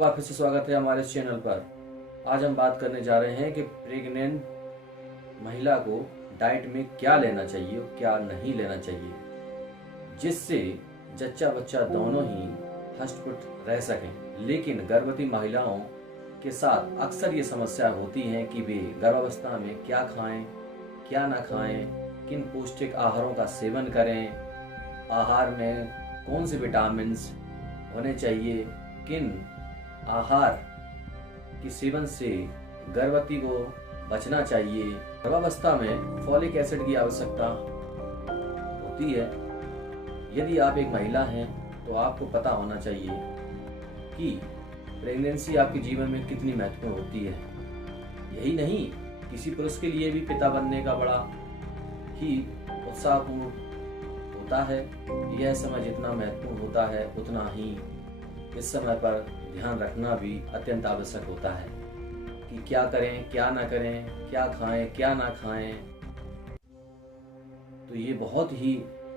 बार फिर से स्वागत है हमारे इस चैनल पर। आज हम बात करने जा रहे हैं कि प्रेग्नेंट महिला को डाइट में क्या लेना चाहिए और क्या नहीं लेना चाहिए, जिससे जच्चा बच्चा दोनों ही हष्ट-पुष्ट रह सकें। लेकिन गर्भवती महिलाओं के साथ अक्सर ये समस्या होती है कि वे गर्भावस्था में क्या खाएं, क्या ना खाएं, किन पौष्टिक आहारों का सेवन करें, आहार में कौन से विटामिन्स होने चाहिए, किन आहार के सेवन से गर्भवती को बचना चाहिए। गर्भावस्था में फॉलिक एसिड की आवश्यकता होती है। यदि आप एक महिला हैं तो आपको पता होना चाहिए कि प्रेगनेंसी आपके जीवन में कितनी महत्वपूर्ण होती है। यही नहीं, किसी पुरुष के लिए भी पिता बनने का बड़ा ही उत्साहपूर्ण होता है। यह समय जितना महत्वपूर्ण होता है उतना ही इस समय पर ध्यान रखना भी अत्यंत आवश्यक होता है कि क्या करें, क्या ना करें, क्या खाएं, क्या ना खाएं। तो ये बहुत ही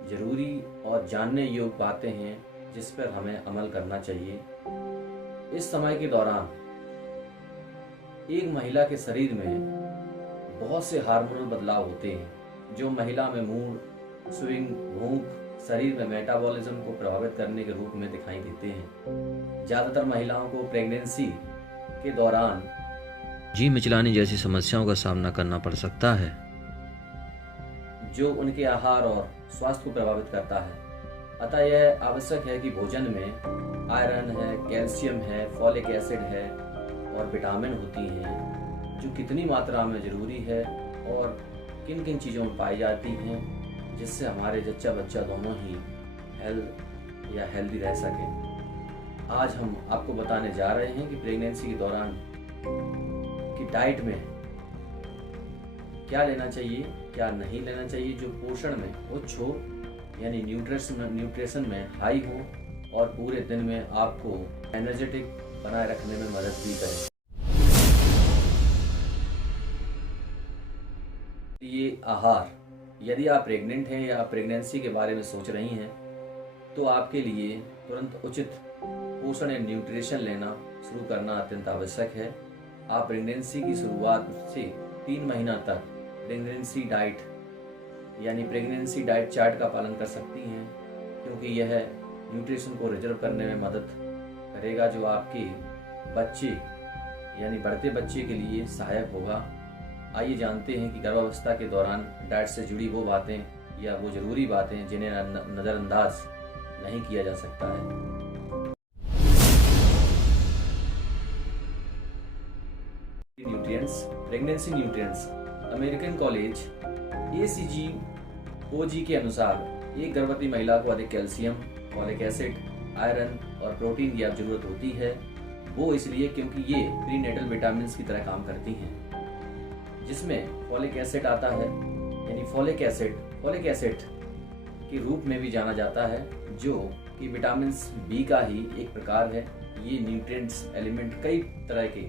जरूरी और जानने योग्य बातें हैं जिस पर हमें अमल करना चाहिए। इस समय के दौरान एक महिला के शरीर में बहुत से हार्मोनल बदलाव होते हैं जो महिला में मूड स्विंग, भूख, शरीर में मेटाबॉलिज्म को प्रभावित करने के रूप में दिखाई देते हैं। ज़्यादातर महिलाओं को प्रेगनेंसी के दौरान जी मिचलाने जैसी समस्याओं का सामना करना पड़ सकता है, जो उनके आहार और स्वास्थ्य को प्रभावित करता है। अतः यह आवश्यक है कि भोजन में आयरन है, कैल्शियम है, फॉलिक एसिड है और विटामिन होती हैं, जो कितनी मात्रा में ज़रूरी है और किन किन चीज़ों में पाई जाती हैं, जिससे हमारे जच्चा बच्चा दोनों ही हेल्दी रह सकें। आज हम आपको बताने जा रहे हैं कि प्रेगनेंसी के दौरान की डाइट में क्या लेना चाहिए, क्या नहीं लेना चाहिए, जो पोषण में उच्च हो, यानी न्यूट्रिशन में हाई हो और पूरे दिन में आपको एनर्जेटिक बनाए रखने में मदद भी करे। ये आहार, यदि आप प्रेग्नेंट हैं या प्रेगनेंसी के बारे में सोच रही हैं तो आपके लिए तुरंत उचित पोषण या न्यूट्रिशन लेना शुरू करना अत्यंत आवश्यक है। आप प्रेगनेंसी की शुरुआत से 3 महीना तक प्रेगनेंसी डाइट यानी प्रेगनेंसी डाइट चार्ट का पालन कर सकती हैं, क्योंकि यह न्यूट्रिशन को रिजर्व करने में मदद करेगा, जो आपके बच्चे यानी बढ़ते बच्चे के लिए सहायक होगा। आइए जानते हैं कि गर्भावस्था के दौरान डाइट से जुड़ी वो बातें या वो ज़रूरी बातें जिन्हें नज़रअंदाज नहीं किया जा सकता है। Nutrients, pregnancy nutrients. American college ACGOG के अनुसार एक गर्भवती महिला को अधिक कैल्शियम, फॉलिक एसिड, आयरन और प्रोटीन की जरूरत होती है। वो इसलिए क्योंकि ये प्रीनेटल विटामिन की तरह काम करती हैं, जिसमें फॉलिक एसिड आता है। यानी फॉलिक एसिड के रूप में भी जाना जाता है, जो कि विटामिन बी का ही एक प्रकार है। ये न्यूट्रिएंट्स एलिमेंट कई तरह के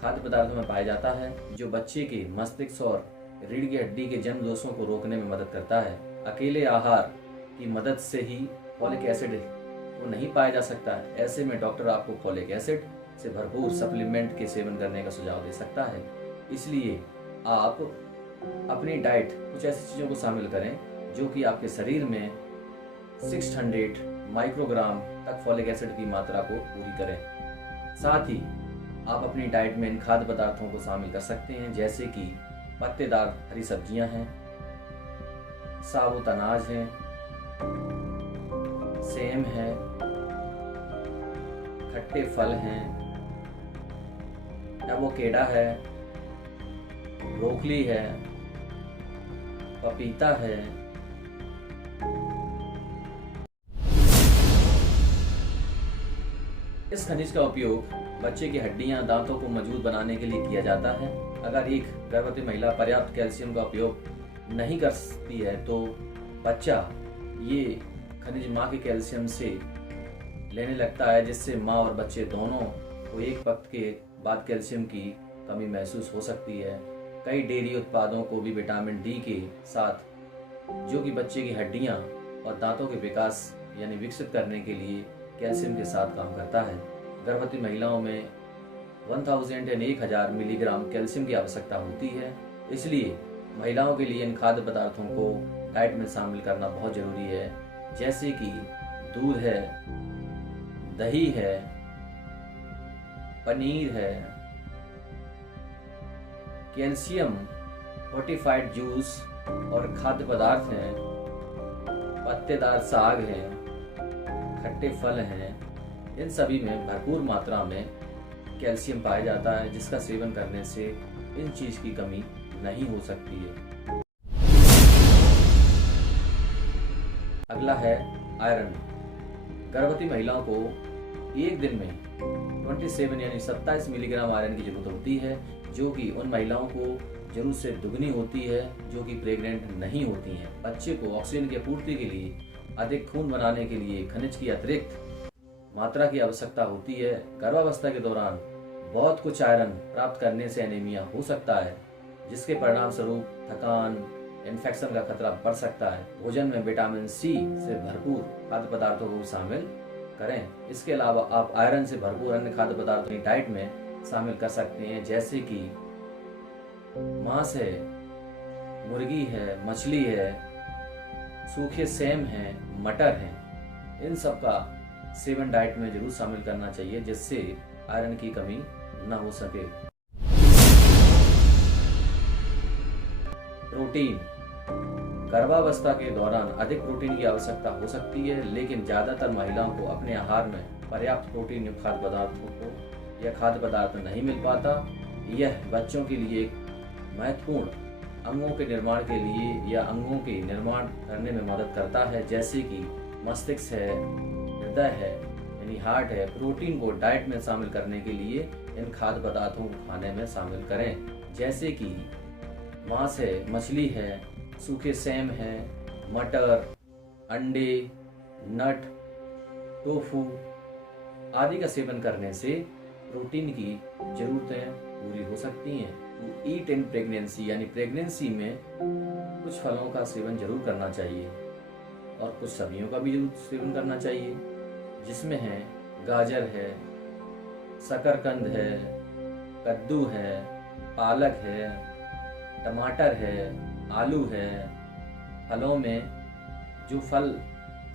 खाद्य पदार्थों में पाया जाता है, जो बच्चे के मस्तिष्क और रीढ़ की हड्डी के जन्म दोषों को रोकने में मदद करता है। अकेले आहार की मदद से ही फॉलिक एसिड को नहीं पाया जा सकता है। ऐसे में डॉक्टर आपको फॉलिक एसिड से भरपूर सप्लीमेंट के सेवन करने का सुझाव दे सकता है। इसलिए आप अपनी डाइट कुछ ऐसी चीज़ों को शामिल करें जो कि आपके शरीर में 600 माइक्रोग्राम तक फॉलिक एसिड की मात्रा को पूरी करें। साथ ही आप अपनी डाइट में इन खाद्य पदार्थों को शामिल कर सकते हैं, जैसे कि पत्तेदार हरी सब्जियां हैं, साबुत अनाज हैं, सेम है, खट्टे फल हैं, एवोकेडो है, ब्रोकली है, पपीता है। इस खनिज का उपयोग बच्चे की हड्डियां, दांतों को मजबूत बनाने के लिए किया जाता है। अगर एक गर्भवती महिला पर्याप्त कैल्शियम का उपयोग नहीं कर सकती है तो बच्चा ये खनिज माँ के कैल्शियम से लेने लगता है, जिससे माँ और बच्चे दोनों को एक वक्त के बाद कैल्शियम की कमी महसूस हो सकती है। कई डेयरी उत्पादों को भी विटामिन डी के साथ, जो कि बच्चे की हड्डियां और दांतों के विकास यानी विकसित करने के लिए कैल्शियम के साथ काम करता है। गर्भवती महिलाओं में 1000 मिलीग्राम कैल्शियम की आवश्यकता होती है। इसलिए महिलाओं के लिए इन खाद्य पदार्थों को डाइट में शामिल करना बहुत ज़रूरी है, जैसे कि दूध है, दही है, पनीर है, कैल्शियम फोर्टिफाइड जूस और खाद्य पदार्थ हैं, पत्तेदार साग हैं, खट्टे फल हैं। इन सभी में भरपूर मात्रा में कैल्शियम पाया जाता है, जिसका सेवन करने से इन चीज़ की कमी नहीं हो सकती है। अगला है आयरन। गर्भवती महिलाओं को एक दिन में 27 मिलीग्राम आयरन की जरूरत होती है, जो कि उन महिलाओं को जरूरत से दुगनी होती है जो कि प्रेग्नेंट नहीं होती हैं। बच्चे को ऑक्सीजन की आपूर्ति के लिए, अधिक खून बनाने के लिए खनिज की अतिरिक्त मात्रा की आवश्यकता होती है। गर्भावस्था के दौरान बहुत कुछ आयरन प्राप्त करने से एनीमिया हो सकता है, जिसके परिणाम स्वरूप थकान, इन्फेक्शन का खतरा बढ़ सकता है। भोजन में विटामिन सी से भरपूर खाद्य पदार्थों को शामिल करें। इसके अलावा आप आयरन से भरपूर अन्य खाद्य पदार्थों की डाइट में शामिल कर सकते हैं, जैसे कि मांस है, मुर्गी है, मछली है, सूखे सेम हैं, मटर हैं। इन सब का सेवन डाइट में जरूर शामिल करना चाहिए, जिससे आयरन की कमी न हो सके। प्रोटीन। गर्भावस्था के दौरान अधिक प्रोटीन की आवश्यकता हो सकती है, लेकिन ज़्यादातर महिलाओं को अपने आहार में पर्याप्त प्रोटीन युक्त खाद्य पदार्थों को या खाद्य पदार्थ नहीं मिल पाता। यह बच्चों के लिए एक महत्वपूर्ण अंगों के निर्माण के लिए या अंगों के निर्माण करने में मदद करता है, जैसे कि मस्तिष्क है, हृदय है, यानी हार्ट है। प्रोटीन को डाइट में शामिल करने के लिए इन खाद्य पदार्थों को खाने में शामिल करें, जैसे कि मांस है, मछली है, सूखे सेम है, मटर, अंडे, नट, टोफू आदि का सेवन करने से प्रोटीन की जरूरतें पूरी हो सकती हैं। तो ईट इन प्रेगनेंसी, यानी प्रेगनेंसी में कुछ फलों का सेवन जरूर करना चाहिए और कुछ सब्जियों का भी जरूर सेवन करना चाहिए, जिसमें है गाजर है, शकरकंद है, कद्दू है, पालक है, टमाटर है, आलू है। फलों में जो फल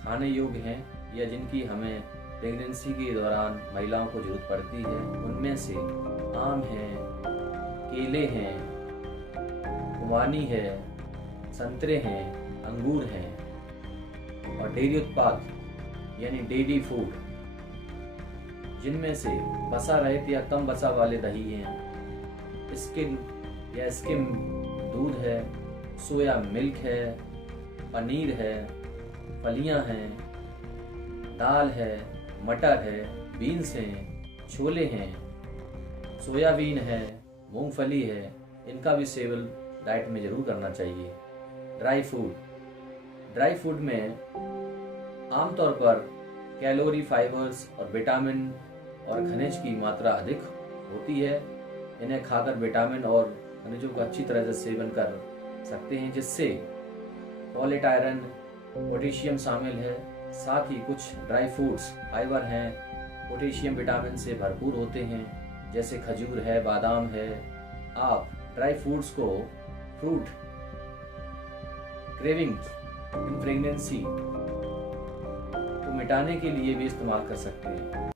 खाने योग्य हैं या जिनकी हमें प्रेगनेंसी के दौरान महिलाओं को जरूरत पड़ती है, उनमें से आम है, केले हैं, खुबानी है, संतरे हैं, अंगूर हैं। और डेयरी उत्पाद यानी डेयरी फूड, जिनमें से वसा रहित या कम वसा वाले दही हैं, स्किन या स्किम दूध है, सोया मिल्क है, पनीर है, फलियां हैं, दाल है, मटर है, बीन्स हैं, छोले हैं, सोयाबीन है, मूंगफली है। इनका भी सेवन डाइट में जरूर करना चाहिए। ड्राई फूड में आमतौर पर कैलोरी, फाइबर्स और विटामिन और खनिज की मात्रा अधिक होती है। इन्हें खाकर विटामिन और खनिजों का अच्छी तरह से सेवन कर सकते हैं, जिससे फोलेट, आयरन, पोटेशियम शामिल है। साथ ही कुछ ड्राई फ्रूट्स फाइबर हैं, पोटेशियम, विटामिन से भरपूर होते हैं, जैसे खजूर है, बादाम है। आप ड्राई फ्रूट्स को फ्रूट क्रेविंग इन प्रेगनेंसी को मिटाने के लिए भी इस्तेमाल कर सकते हैं।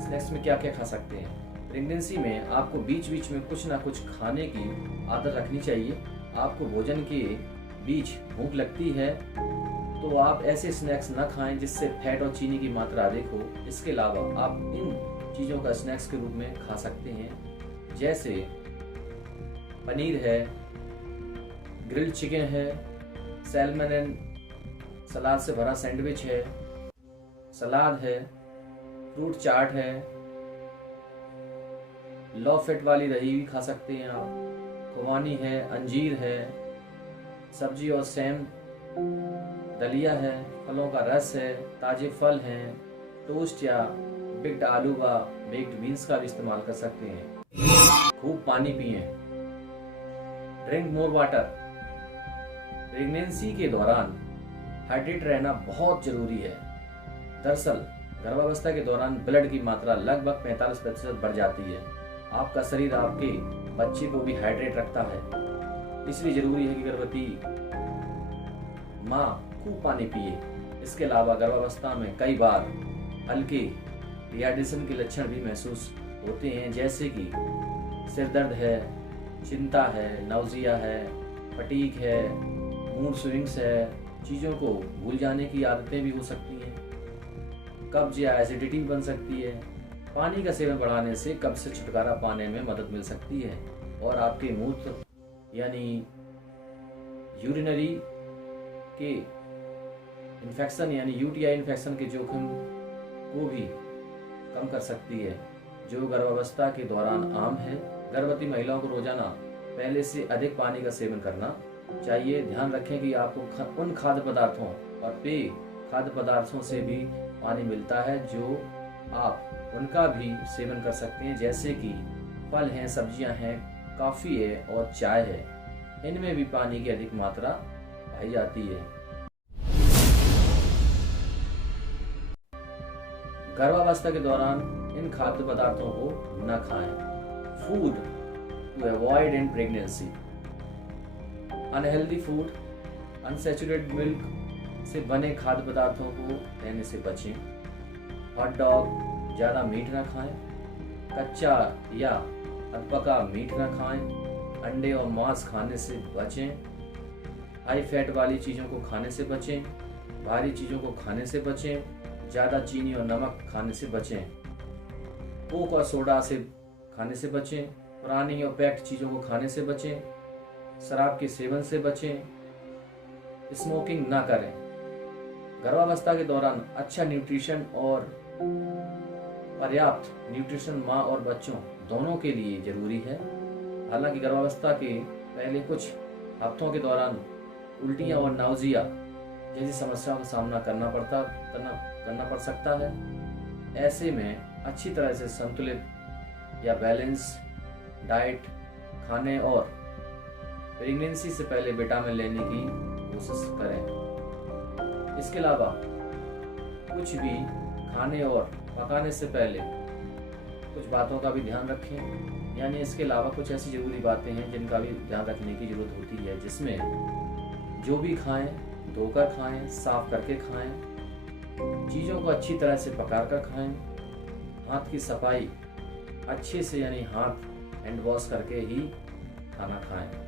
स्नैक्स में क्या क्या खा सकते हैं? प्रेगनेंसी में आपको बीच बीच में कुछ ना कुछ खाने की आदत रखनी चाहिए। आपको भोजन के बीच भूख लगती है तो आप ऐसे स्नैक्स न खाएं जिससे फैट और चीनी की मात्रा अधिक हो। इसके अलावा आप इन चीज़ों का स्नैक्स के रूप में खा सकते हैं, जैसे पनीर है, ग्रिल्ड चिकन है, सैल्मन एंड सलाद से भरा सैंडविच है, सलाद है, फ्रूट चाट है, लो फैट वाली दही भी खा सकते हैं आप, खुबानी है, अंजीर है, सब्जी और सेम, दलिया है, फलों का रस है, ताजे फल हैं, टोस्ट या बेक्ड आलू व बेक्ड बीन्स का भी इस्तेमाल कर सकते हैं। खूब पानी पिएं। Drink more water. प्रेगनेंसी के दौरान हाइड्रेट रहना बहुत जरूरी है। दरअसल गर्भावस्था के दौरान ब्लड की मात्रा लगभग 45% बढ़ जाती है। आपका शरीर आपके बच्चे को भी हाइड्रेट रखता है, इसलिए जरूरी है कि गर्भवती माँ खूब पानी पिए। इसके अलावा गर्भावस्था में कई बार हल्के डिहाइड्रेशन के लक्षण भी महसूस होते हैं, जैसे कि सिर दर्द है, चिंता है, नाउजिया है, फटीग है, मूड स्विंग्स है, चीज़ों को भूल जाने की आदतें भी हो सकती हैं, कब्ज या एसिडिटी बन सकती है। पानी का सेवन बढ़ाने से कब्ज से छुटकारा पाने में मदद मिल सकती है और आपके मूत्र यानी यूरिनरी के इन्फेक्शन यानी यूटीआई इन्फेक्शन के जोखिम को भी कम कर सकती है, जो गर्भावस्था के दौरान आम है। गर्भवती महिलाओं को रोजाना पहले से अधिक पानी का सेवन करना चाहिए। ध्यान रखें कि आपको उन खाद्य पदार्थों और पेय खाद्य पदार्थों से भी पानी मिलता है जो आप उनका भी सेवन कर सकते हैं, जैसे कि फल हैं, सब्जियां हैं, कॉफ़ी है और चाय है। इनमें भी पानी की अधिक मात्रा पाई जाती है। गर्भावस्था के दौरान इन खाद्य पदार्थों को न खाएं। Food to avoid in pregnancy: unhealthy food, unsaturated milk से बने खाद्य पदार्थों को लेने से बचें। हॉट डॉग ज़्यादा मीठ ना खाएं। कच्चा या अधपका मीट ना खाएं। अंडे और मांस खाने से बचें। हाई फैट वाली चीज़ों को खाने से बचें। भारी चीज़ों को खाने से बचें। ज़्यादा चीनी और नमक खाने से बचें। कोक और सोडा से खाने से बचें। पुरानी और पैक्ड चीज़ों को खाने से बचें। शराब के सेवन से बचें। स्मोकिंग ना करें। गर्भावस्था के दौरान अच्छा न्यूट्रिशन और पर्याप्त न्यूट्रिशन माँ और बच्चों दोनों के लिए जरूरी है। हालांकि गर्भावस्था के पहले कुछ हफ्तों के दौरान उल्टियाँ और नाउजिया जैसी समस्याओं का सामना करना पड़ सकता है। ऐसे में अच्छी तरह से संतुलित या बैलेंस डाइट खाने और प्रेगनेंसी से पहले विटामिन लेने की कोशिश करें। इसके अलावा कुछ भी खाने और पकाने से पहले कुछ बातों का भी ध्यान रखें। यानी इसके अलावा कुछ ऐसी ज़रूरी बातें हैं जिनका भी ध्यान रखने की ज़रूरत होती है, जिसमें जो भी खाएं धोकर खाएं, साफ करके खाएं, चीज़ों को अच्छी तरह से पकाकर खाएं, हाथ की सफाई अच्छे से यानी हाथ हैंड वॉश करके ही खाना खाएं।